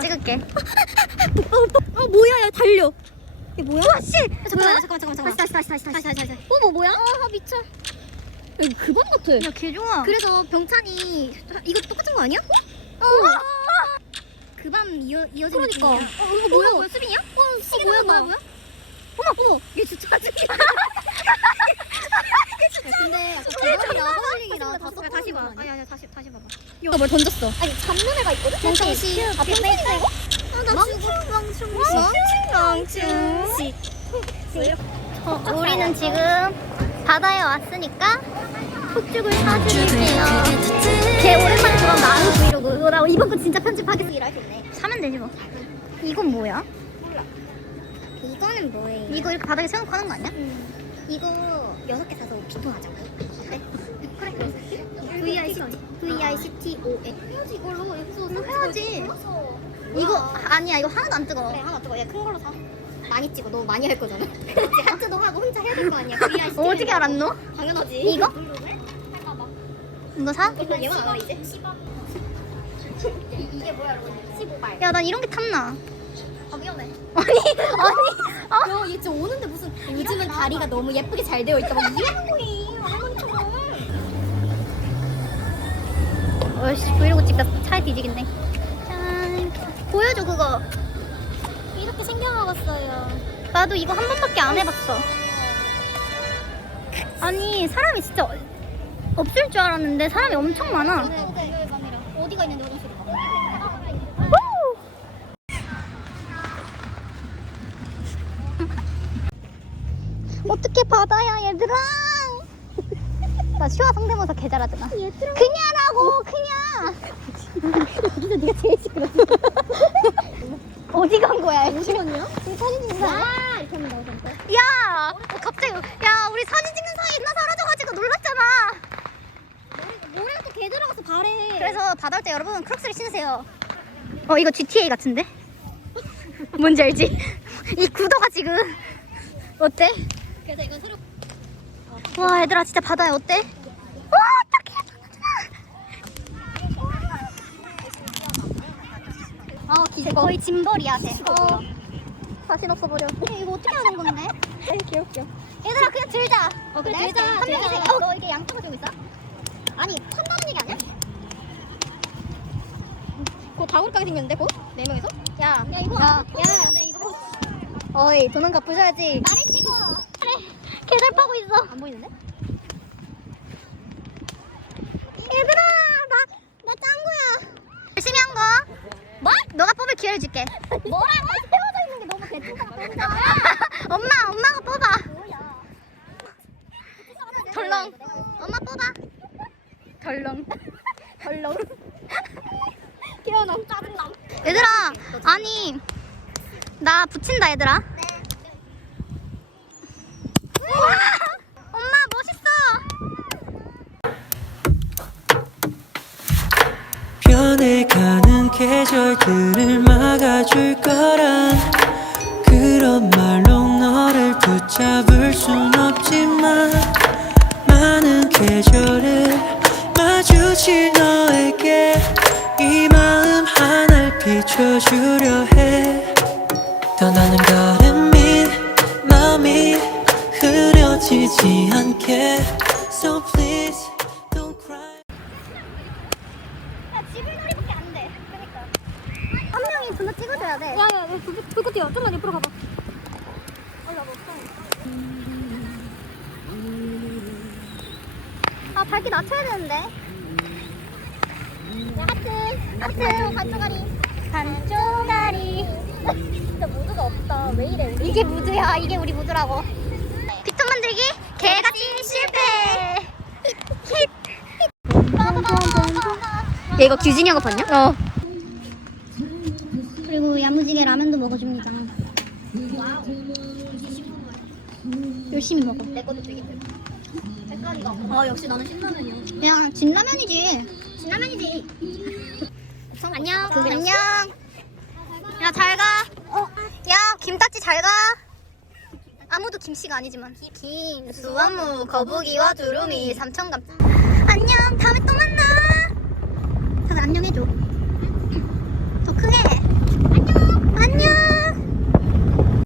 찍을게. 어 뭐야 야 달려 이게 뭐야? 우와 씨. 잠깐만 잠깐만 잠깐만 다시 다시 다시 다시 다시 다시. 다시. 어머 뭐야? 아 미쳐 여기 그반 같아 야 개종아. 그래서 병찬이 이거 똑같은 거 아니야? 어? 그밤 이어 이어지는 그러니까. 느낌이야. 어 이거 뭐야 뭐야 수빈이야? 어 시계 뭐야 뭐야 뭐야? 어머 어머 얘 진짜 짜증이야. 야, 근데 약간 대박이야 허블링이랑 다 섞어 다시 봐. 아니 아니 다시 다시 봐봐. 이거 뭘 던졌어? 아니 잡는 애가 있거든? 멍청씨 아 병찬이가 이거? 아나 죽어 멍청씨 멍청씨 어, 우리는 지금 바다에 왔으니까 폭죽을 사줄게요. 개 오랜만에 그럼 나는 브이로그. 나 이번 거 진짜 편집하겠어. 일할 수 있네 사면 되지 뭐. 이건 뭐야? 이거는 뭐예요? 이거 이렇게 바닥에 세워놓고 하는 거 아니야? 이거 여섯 개 사서 비통하자. 어때? 그래 그래. VICT VICTO에 해야지 이걸로 여기서 해야지. 이거 아니야 이거 하나도 안 뜨거. 그래 하나 찍어. 얘큰 걸로 사. 많이 찍어. 너 많이 할 거잖아. 하트도 하고 혼자 해야 될 거 아니야. VICT. 어떻게 알았노? 당연하지. 이거? 이거 사? 이거 얘만 알아 이제. 10원. 이게 뭐야 여러분? 15발. 야난 이런 게 탐나. 아 위험해. 아니 아니. 야, 얘 진짜 오는데 무슨 요즘은 다리가 너무 예쁘게 잘 되어 있다. 막 이러는 거니. 어씨 브이로그 찍다 차에 뒤지겠네. 짠. 보여줘 그거. 이렇게 생겨 먹었어요. 나도 이거 한 번밖에 안 해봤어. 아니 사람이 진짜 없을 줄 알았는데 사람이 엄청 많아. 어디가 있는데 화장실이? 어떻게 받아야 얘들아? 나 슈아 성대모사 개 잘하잖아. 그냐라고 그냐. 여기서 네가 제일 시끄러. 어디 간 거야? 어디 갔냐? 우리 사진 찍는 와 이렇게 하면 나오던데. 야, 어, 갑자기 야 우리 사진 찍는 사이에 나 사라져가지고 놀랐잖아. 모래가 또개 들어가서 발에. 그래서 바다 올때 여러분 크록스를 신으세요. 어 이거 GTA 같은데? 뭔지 알지? 이 구도가 지금 어때? 그래서 이건 서로 와 얘들아 진짜 바다에 어때? 와 어떡해 아 이제 거의 짐벌이야 쟤 어. 자신 없어 버려 이거 어떻게 하는 건데? 귀엽겨. 얘들아 그냥 들자 어 그래 들자. 한 명이 들자. 생- 어. 너 이게 양쪽을 들고 있어? 아니 판다는 얘기 아니야? 곧 다굴까지 생겼는데 곧? 네 명이서? 야, 야 이거 야, 야, 어이. 그래 개잘 파고 있어 안 보이는데? 얘들아 나, 나 짱구야 열심히 한 거 뭐? 너가 뽑을 기회를 줄게 뭐라고? 세워져 있는 게 너무 대충 보인다. 엄마 엄마가 뽑아 뭐야? 덜렁 엄마 뽑아 덜렁 덜렁 태어남 짜증남. 얘들아 아니 나 붙인다 얘들아 네. 우와! 엄마 멋있어 변해가는 계절들을 막아줄 거란 그런 말로 너를 붙잡을 순 없지만 많은 계절을 마주칠 너에게 이 마음 하나를 비춰주려 해. 떠나는 걸음이 마음이 흐려지지 않게. So please 튀어. 좀만 옆으로 가봐. 아 밝기 낮춰야 되는데 야 하트. 하트 반쪽아리. 반쪽아리 진짜 모두가 없다. 왜 이래? 우리? 이게 무드야 이게 우리 무드라고 빅톤 만들기 개같이 실패 얘 이거 규진이 형거 봤냐? 어 야무지게 라면도 먹어줍니다. 와우. 열심히 먹어. 내 것도 되게 색깔이가 아 역시 나는 신라면이야. 야 진라면이지. 진라면이지. 성 안녕. 어, 안녕. 야 잘 가. 어? 야 김따찌 잘 가. 아무도 김씨가 아니지만. 김 수완무 거북이와 두루미 삼천감. 안녕. 다음에 또 만나. 다들 안녕해줘. 더 크게.